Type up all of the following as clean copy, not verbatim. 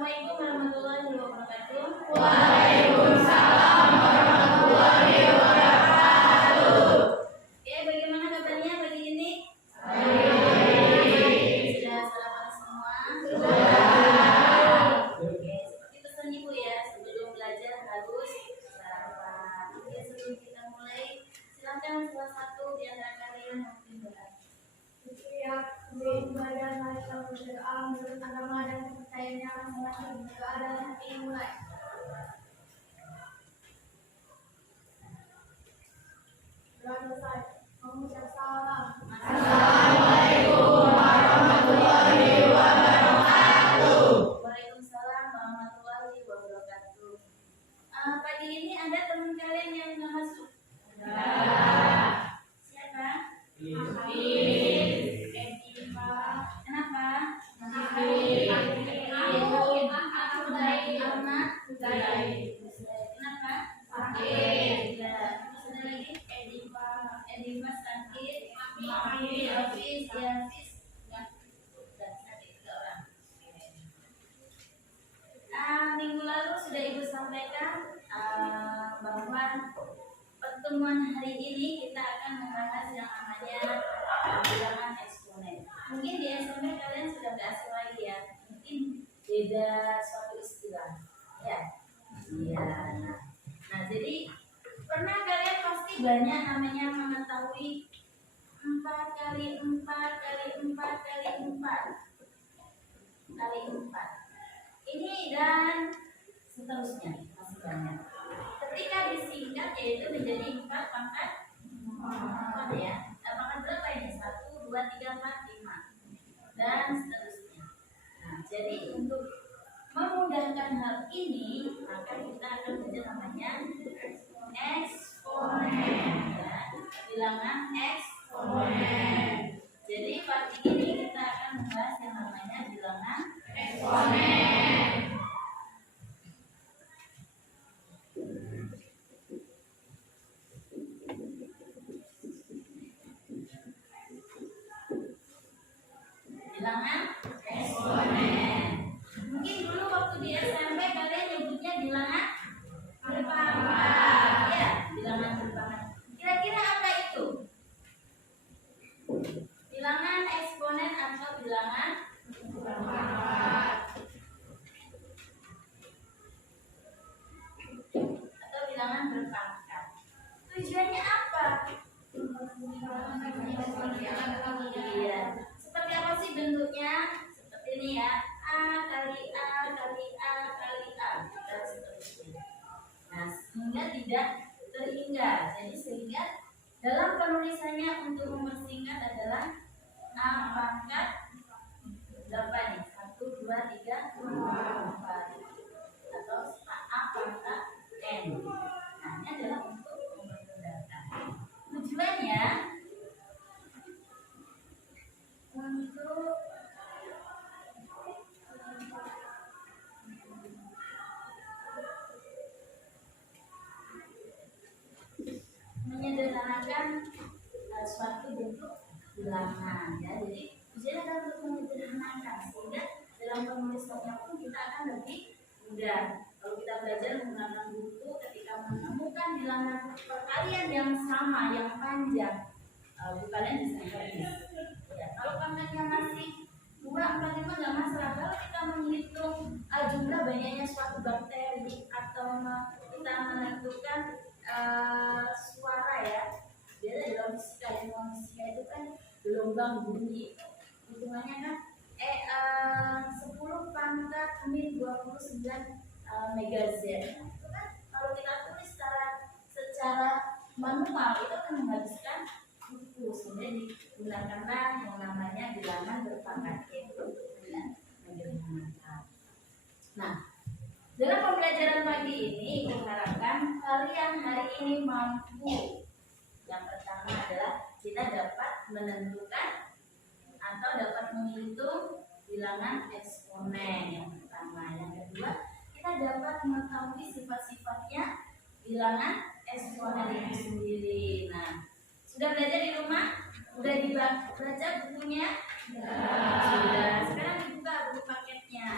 Assalamualaikum warahmatullahi wabarakatuh. Waalaikumsalam warahmatullahi wabarakatuh. Oke, bagaimana kabarnya pagi ini? Baik. Sudah sarapan semua? Sudah. Oke, seperti pesan ibu ya, sebelum belajar harus sarapan. Oke, sebelum kita mulai, silakan salah satu di antara kalian mungkin berat. Sebelum belajar mari kita berdoa menurut agama dan kepercayaannya masing-masing. Berdoa dalam hati yang mulai. Doa selesai. Mengucap salam. Assalamualaikum warahmatullahi wabarakatuh. Waalaikumsalam warahmatullahi wabarakatuh. Pagi ini ada teman kalian yang nggak masuk? Siapa? Kenapa? Kenapa? Sakit. Terus ada lagi? Edipa sakit. Hafiz, ya Hafiz. Udah sakit 3 orang. Minggu lalu sudah ibu sampaikan bahwa pertemuan hari ini kita akan membahas yang namanya bilangan eksponen. Mungkin di SMP kalian sudah gak asing lagi ya, mungkin beda suatu istilah ya. Iya. Nah jadi pernah kalian pasti banyak namanya mengetahui 4 kali 4 kali 4 kali 4 kali 4 ini dan seterusnya masih banyak. Ketika disingkat yaitu menjadi 4 pangkat 4 ya. Pangkat berapa ini? 1, 2, 3, 4, 5 dan seterusnya. Nah, jadi untuk memudahkan hal ini maka kita akan belajar namanya eksponen ya. Bilangan eksponen. Jadi pagi ini kita akan membahas yang namanya bilangan eksponen. Bilangan eksponen. Mungkin dulu waktu di SMP kalian nyebutnya bilangan berpangkat. Ya, bilangan berpangkat. Kira-kira apa itu? Bilangan eksponen atau bilangan berpangkat? Atau bilangan berpangkat. Tujuannya apa? Iya. Seperti apa sih bentuknya? Seperti ini ya. A kali A kali A kali A dan seterusnya. Nah, sehingga tidak terhingga. Jadi sehingga dalam penulisannya untuk mempersingkat adalah A pangkat berapa nih? 1, 2, 3, 4 atau A pangkat N. Nah, ini adalah untuk mempermudahkan. Tujuannya untuk menyederhanakan suatu bentuk bilangan ya. Jadi tujuannya adalah untuk menyederhanakan sehingga dalam penulisannya pun kita akan lebih mudah. Kalau kita belajar menggunakan buku ketika menemukan bilangan perkalian yang sama yang panjang, bukannya bisa ngerti. Ya, kalau pangkatnya masih 2, 4, 5 nggak masalah. Kalau kita menghitung jumlah banyaknya suatu bakteri atau kita menentukan suara ya, biasa dalam fisika itu kan gelombang bunyi hitungannya kan 10 pangkat min 29 MHz. Itu kan kalau kita tulis secara manual itu akan menghabiskan buku, sehingga digunakanlah yang namanya bilangan berpangkat yaitu dengan menyederhanakan. Nah, dalam pembelajaran pagi ini diharapkan kalian hari ini mampu. Yang pertama adalah kita dapat menentukan atau dapat menghitung bilangan eksponen yang pertama. Yang kedua, kita dapat mengetahui sifat-sifatnya bilangan eksponen itu sendiri. Nah, sudah belajar di rumah? Sudah dibaca bukunya? Sudah. Sekarang dibuka buku paketnya.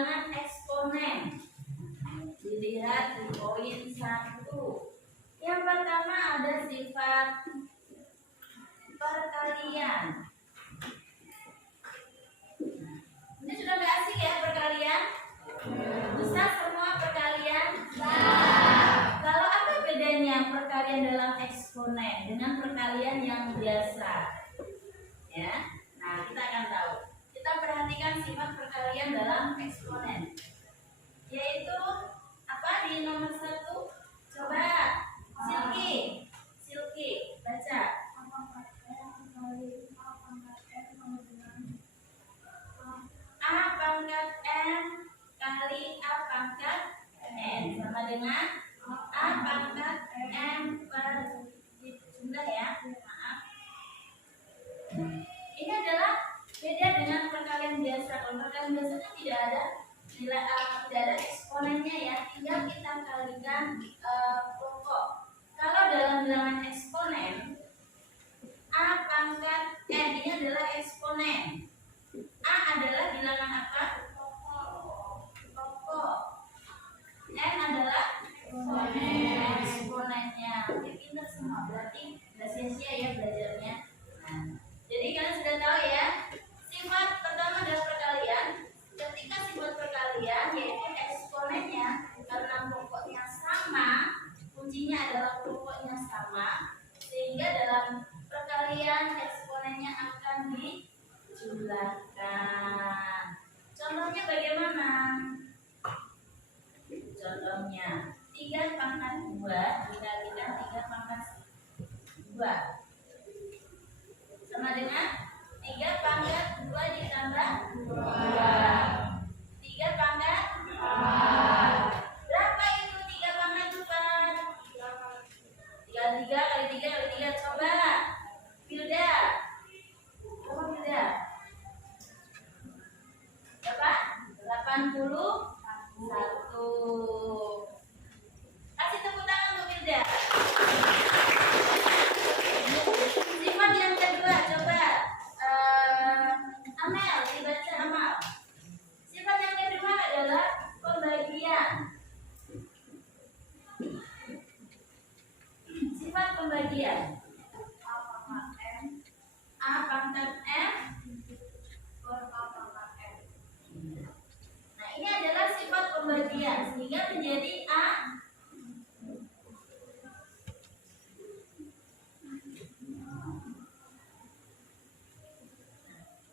bilangan eksponen. Dilihat di poin 1. Yang pertama ada sifat perkalian. Ini sudah nggak asing ya perkalian? Bisa semua perkalian? Kalau apa bedanya perkalian dalam eksponen dengan perkalian yang biasa? Ya, nah kita akan tahu. Kita perhatikan sifat perkalian dalam eksponen, yaitu apa di nomor 1? Coba Silky baca. A pangkat N kali A pangkat N sama dengan A pangkat N per jumlah ya. Maaf. Ini adalah beda dengan perkalian biasa. Kalau perkalian biasa kan tidak ada nilai tidak ada eksponennya ya, tinggal kita kalikan pokok. Kalau dalam bilangan eksponen, A pangkat N ini adalah eksponen. A adalah bilangan apa? Pokok. N adalah eksponennya. Oke, pintar semua. Berarti nggak sia-sia ya belajarnya. Nah, jadi kalian sudah tahu ya. Sifat pertama adalah perkalian. Ketika sifat perkalian yaitu eksponennya karena pokoknya sama, kuncinya adalah pokoknya sama, sehingga dalam perkalian eksponennya akan dijumlahkan. Contohnya bagaimana? Contohnya 3 pangkat 2 dikalikan 3 pangkat 2 sama dengan 3 pangkat 2 ditambah 2. 3 pangkat 4. Berapa itu 3 pangkat 4? 3 kali 3 kali 3. Coba Bilda. Coba Bilda. Berapa? 81. Kasih tepuk tangan untuk Bilda. Sifat yang kedua, coba Amel, dibaca Amal. Sifat yang kedua adalah pembagian. Sifat pembagian. A pangkat M per A pangkat M. Nah, ini adalah sifat pembagian sehingga menjadi A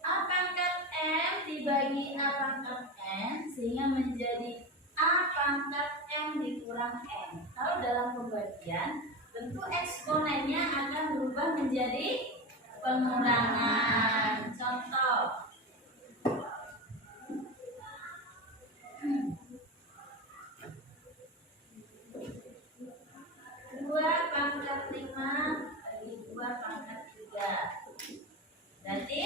pangkat M dibagi A pangkat N sehingga menjadi A pangkat M dikurang N. Kalau dalam pembagian, bentuk eksponennya akan berubah menjadi pengurangan. Contoh. 2 pangkat 5 bagi 2 pangkat 3. Berarti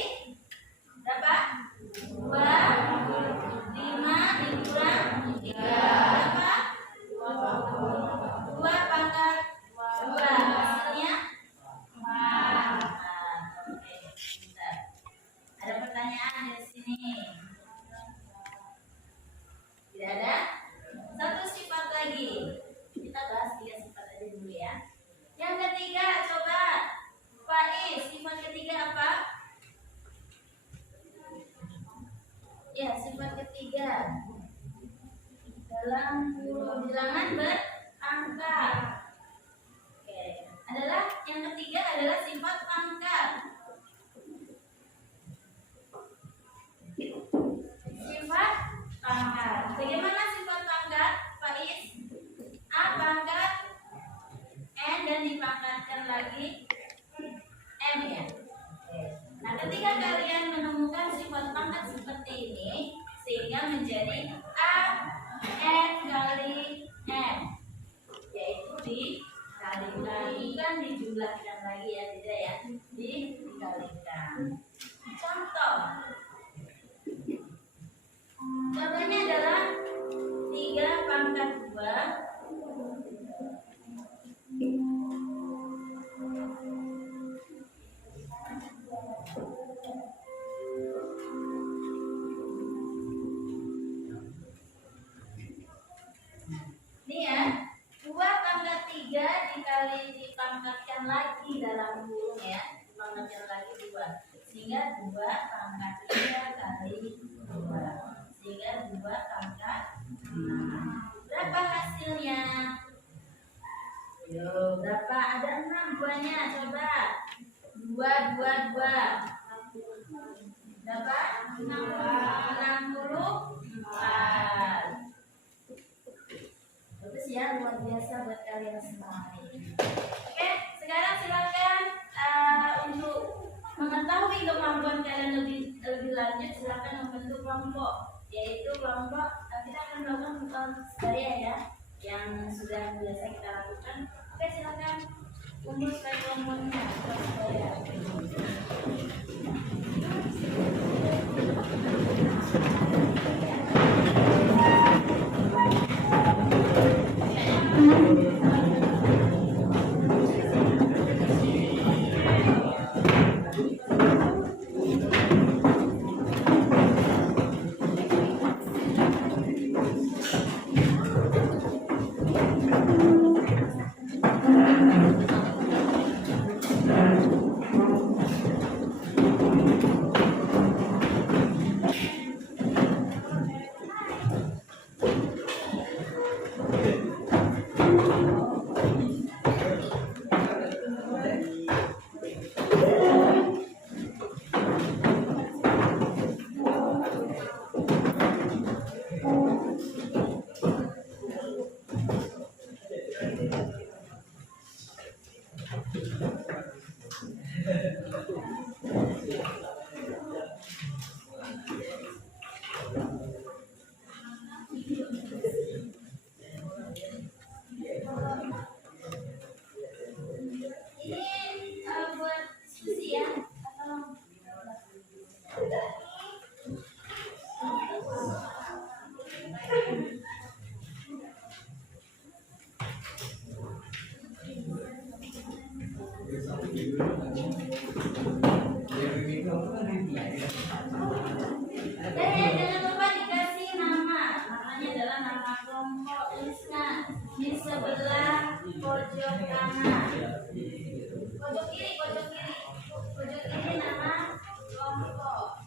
berapa? 2 5 dikurang 3 berapa? 2 pangkat 2. Hasilnya 4. Oke, bentar. Ada pertanyaan di sini? Tidak ada? Satu sifat lagi. Kita bahas 3 sifat aja dulu ya. Yang ketiga, coba Faiz, sifat ketiga apa? Ya, sifat ketiga dalam bilangan berangka. Oke, adalah yang ketiga adalah sifat pangkat. Sifat pangkat. Bagaimana sifat pangkat, Faiz? A pangkat N dan dipangkatkan lagi M ya. Nah, ketika kalian menemukan sifat pangkat seperti ini, sehingga menjadi A N kali M, yaitu dikalikan, bukan dijumlahkan lagi ya, tidak ya, dikalikan. Contohnya adalah 3 pangkat 2 3 tambahkan lagi dalam kurung ya, tambahkan lagi 2, sehingga 2 pangkat 3 kali 2, sehingga 2 pangkat 6. Berapa hasilnya? Yo, berapa? Ada 6 buahnya, coba 2, 2, 2. Berapa? 64. Bagus ya, luar biasa buat kalian semua. Oke, sekarang silakan untuk mengetahui kemampuan kalian lebih lanjut, silakan membentuk kelompok, yaitu kelompok kita akan melakukan bukan saya ya, yang sudah biasa kita lakukan. Oke, silakan rumuskan kelompoknya buat saya. Dan jangan lupa dikasih nama. Namanya adalah nama kelompok tuliskan di sebelah pojok kanan. Pojok kiri, pojok kiri. Pojok kiri nama kelompok.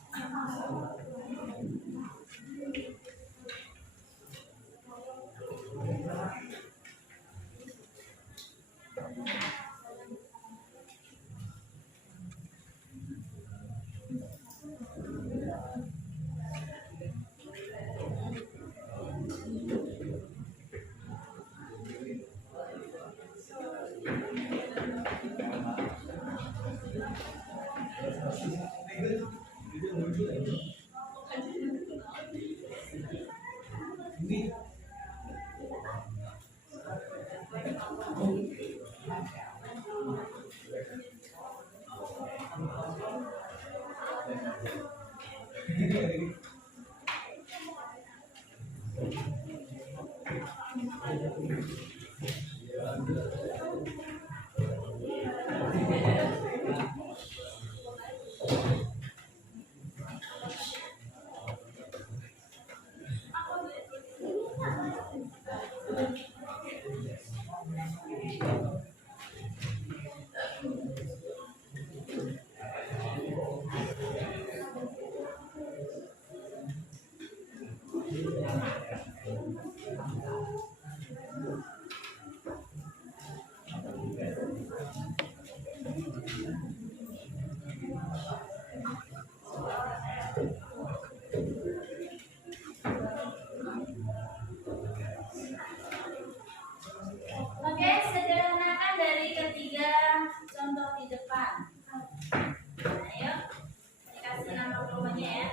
Oke, sederhanakan dari ketiga contoh di depan. Ayo, dikasih nama kelompoknya ya.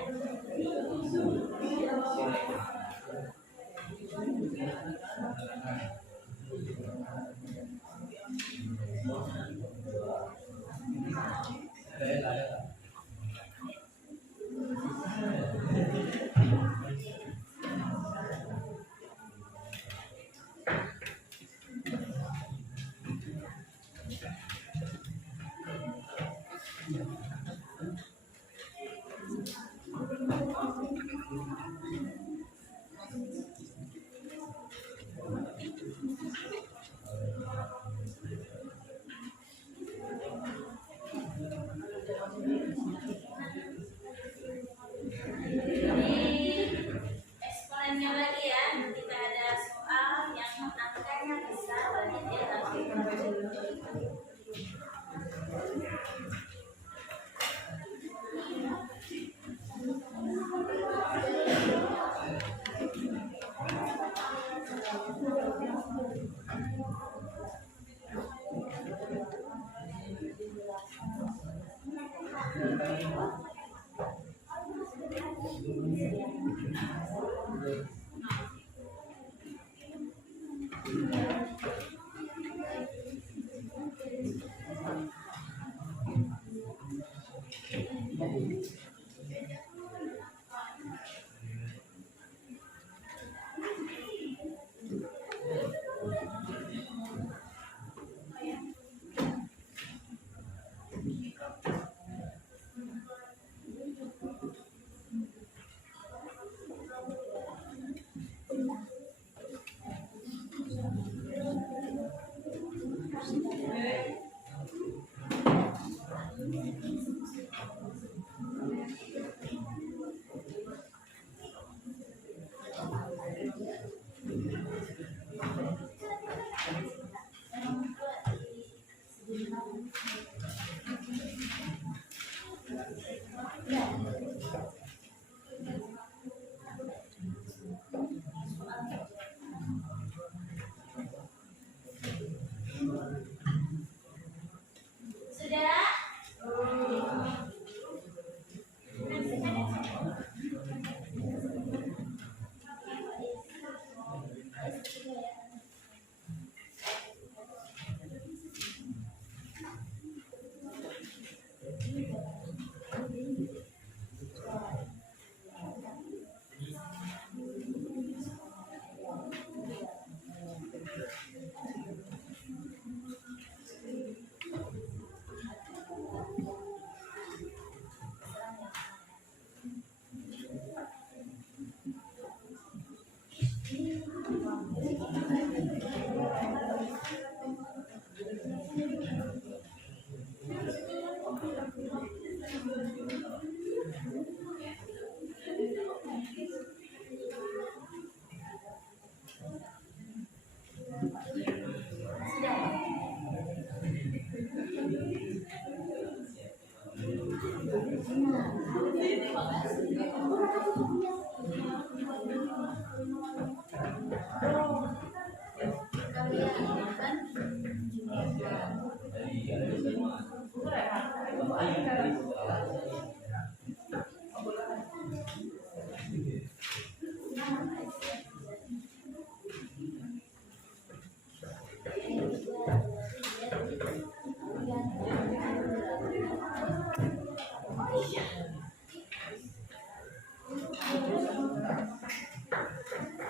Sudah?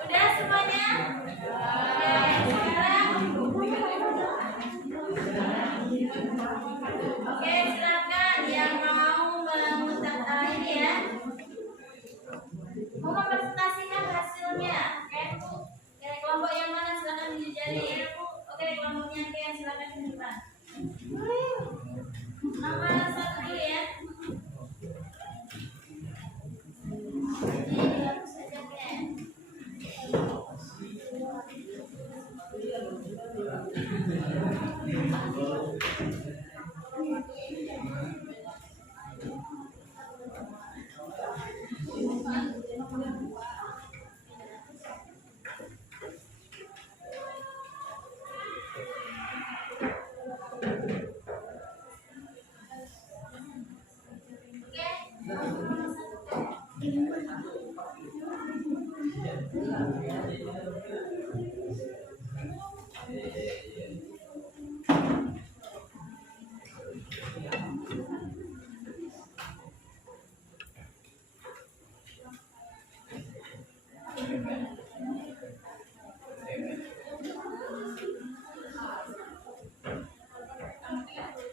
Udah semuanya? Oke, silakan yang mau ini ya. Mau mempresentasikan hasilnya. Oke, kelompok yang mana silakan tunjuk jari. Oke, kelompoknya yang silakan ke depan. Nama satu dulu ya. Ini bagus saja Ken.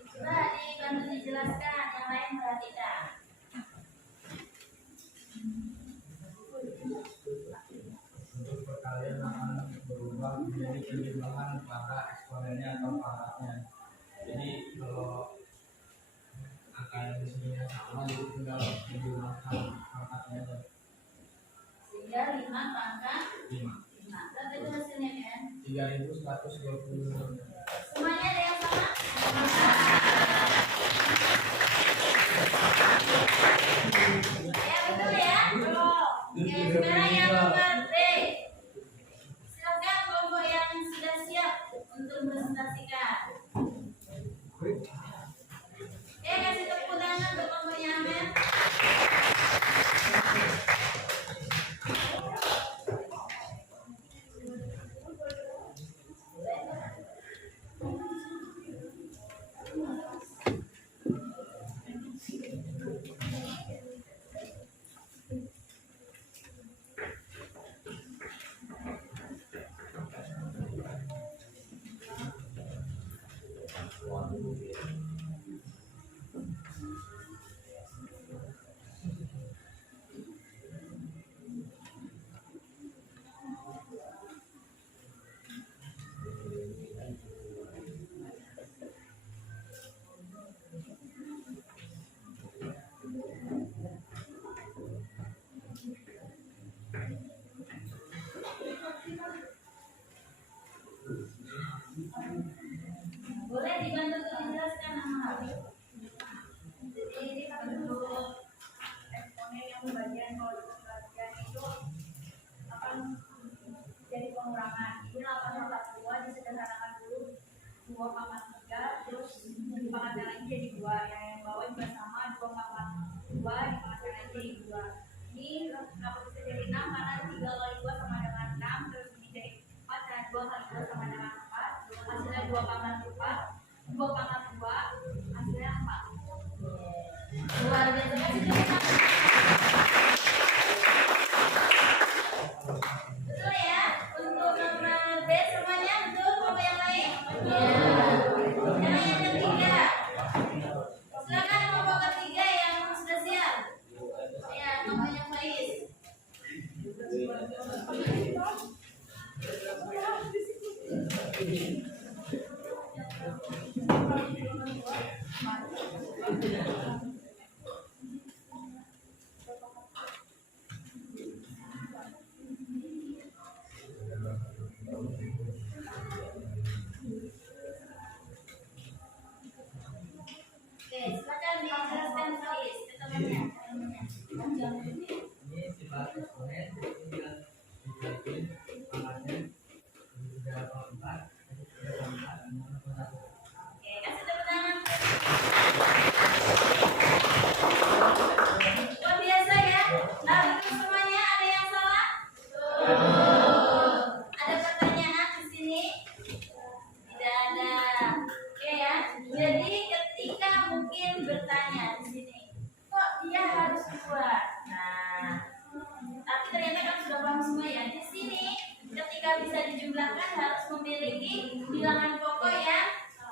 Coba dibantu dijelaskan, yang lain perhatikan. Untuk perkalian akan berubah menjadi penjumlahan pada eksponennya atau pangkatnya. Jadi kalau angka yang di sini sama, jadi tinggal menjumlahkan pangkatnya aja. Sehingga 5 pangkat 5. 5. Berapa itu hasilnya kan? 3120. Semuanya ada yang sama? Ya betul ya? Oke, sekarang yang nomor D. Silakan kelompok yang sudah siap untuk presentasikan. Kasih tepuk tangan untuk kelompoknya Amen. Boleh dibantu dijelaskan Amal? Jadi ini bentuk eksponen yang bagian kalau bagian itu akan jadi pengurangan. Ini 8/2 disederhanakan dulu 2/3, terus dipangkat lagi jadi 2. Yang bawah juga sama 2/2 dipangkat lagi jadi 2. Ini kenapa bisa jadi 6? Karena 3 kali 2 sama dengan 6, terus ini jadi 4, dan 2 kali 2 sama dengan 4. Hasilnya 2/4, 2/2 hasilnya 4. Luar biasa kan sih teman-teman? Betul ya? Untuk nomor B semuanya betul? Apa yang lain? Ya. Yang ketiga. Silakan kelompok ketiga yang sudah siap. Ya, kelompok yang Faiz. Oke, silakan dijelaskan Faiz ke temannya. Ini sifat eksponen tinggal dibagi pangkatnya jadi 3/4, jadi 3/4 1. Oke, kasih tepuk tangan. Luar biasa ya. Betul semuanya, ada yang salah? Ada pertanyaan di sini? Tidak ada. Oke ya. Jadi ketika mungkin bertanya di sini, kok dia harus buat? Nah, tapi ternyata kan sudah paham semua ya. Di sini ketika bisa dijumlahkan harus memiliki bilangan pokok yang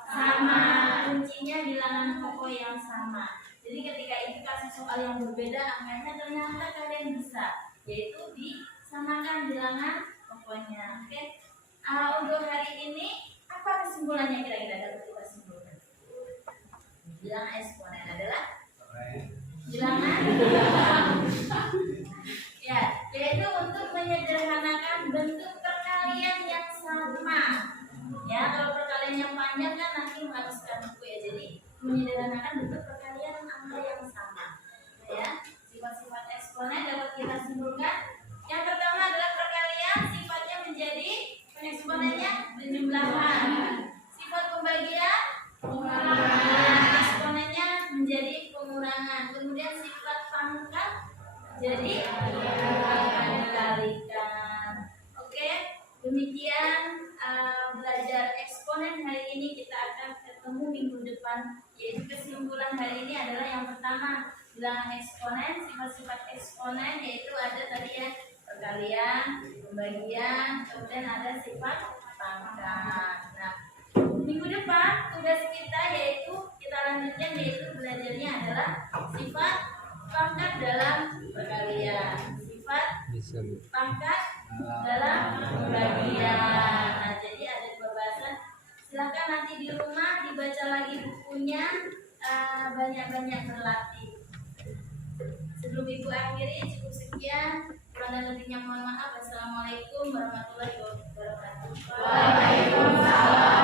sama. Kuncinya bilangan pokok yang sama. Jadi ketika itu kasih soal yang berbeda angkanya ternyata kalian bisa, yaitu disamakan bilangan pokoknya. Oke. Untuk hari ini apa kesimpulannya kira-kira dapat kita simpulkan? Bilangan eksponen adalah bilangan ya, yaitu untuk menyederhanakan bentuk perkalian yang sama. Ya, kalau perkalian yang panjang kan nanti menghabiskan buku ya. Jadi menyederhanakan bentuk perkalian angka yang sama. Ya, sifat-sifat eksponen dapat kita simpulkan. Yang pertama adalah perkalian sifatnya menjadi eksponennya penjumlahan. Sifat pembagian eksponennya menjadi pengurangan. Kemudian sifat pangkat jadi akan dikalikan. Oke, demikian belajar eksponen hari ini. Kita akan ketemu minggu depan, yaitu kesimpulan hari ini adalah yang pertama bilangan eksponen, sifat-sifat eksponen, yaitu ada tadi ya perkalian, pembagian, kemudian ada sifat pangkat. Nah, minggu depan tugas kita yaitu kita lanjutkan, yaitu belajarnya adalah sifat pangkat dalam perkalian, sifat pangkat dalam pembagian. Nah, jadi ada dua bahasan. Silakan nanti di rumah dibaca lagi bukunya, banyak-banyak berlatih. Sebelum Ibu akhiri, cukup sekian. Kurang dan lebihnya mohon maaf. Wassalamualaikum warahmatullahi wabarakatuh. Waalaikumsalam.